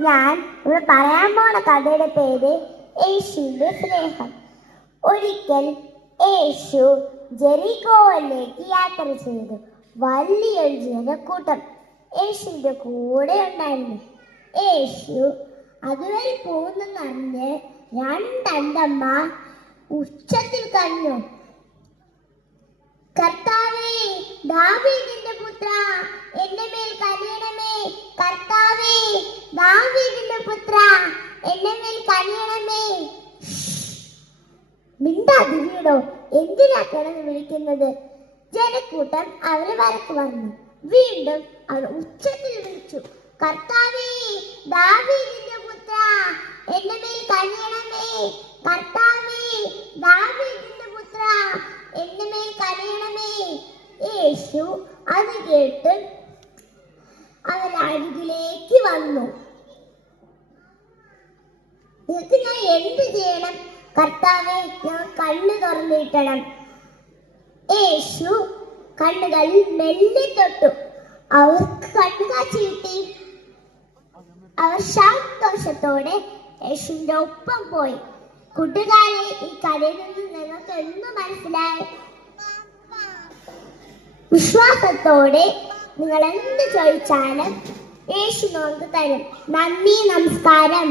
ഞാൻ ഇവിടെ പറയാൻ പോണ കഥയുടെ പേര് യേശുവിന്റെ സ്നേഹം. ഒരിക്കൽ യേശു ജെറിക്കോയിലേക്ക് യാത്ര ചെയ്തു. വലിയൊരു ജനക്കൂട്ടം യേശുവിന്റെ കൂടെ ഉണ്ടായിരുന്നു. യേശു അതുവഴി പോകുന്നറിഞ്ഞ് രണ്ടമ്മ ഉച്ചത്തിൽ കരഞ്ഞു, കർത്താവേ, ദാവീദിന്റെ പുത്ര, എന്റെ മേൽ കനിയണമേ. കർത്താവേ, ദാവീദിന്റെ പുത്ര, എന്റെ മേൽ കനിയണമേ. മിണ്ടാതിരിയടോ, എന്തിനാ കിടന്ന് വിളിക്കുന്നത്? ജനക്കൂട്ടം അവരെ വരക്ക് വന്നു. വീണ്ടും അവർ ഉച്ചത്തിൽ വിളിച്ചു, കർത്താവേ, ദാവീദിന്റെ പുത്ര, എന്റെ മേൽ കനിയണമേ. കർത്താവേ, ദാവീദിന്റെ പുത്ര, എന്റെ മേൽ കനിയണമേ. യേശു അത് കേട്ട് അവരുടെ അരികിലേക്ക് വന്നു. നിങ്ങൾക്ക് ഞാൻ എന്ത് ചെയ്യണം? കർത്താവേ, ഞാൻ കണ്ണ് തുറന്നിട്ടണം. യേശു കണ്ണുകൾ മെല്ലെ തൊട്ടു. അവർക്ക് കണ്ണുകാഴ്ച കിട്ടി. അവർ സന്തോഷത്തോടെ യേശുവിന്റെ ഒപ്പം പോയി. കൂട്ടുകാരെ, ഈ കഥയിൽ നിന്ന് നിങ്ങൾക്ക് എന്ത് മനസ്സിലായി? വിശ്വാസത്തോടെ നിങ്ങൾ എന്ത് ചോദിച്ചാലും യേശു നമുക്ക് തരും. നന്ദി, നമസ്കാരം.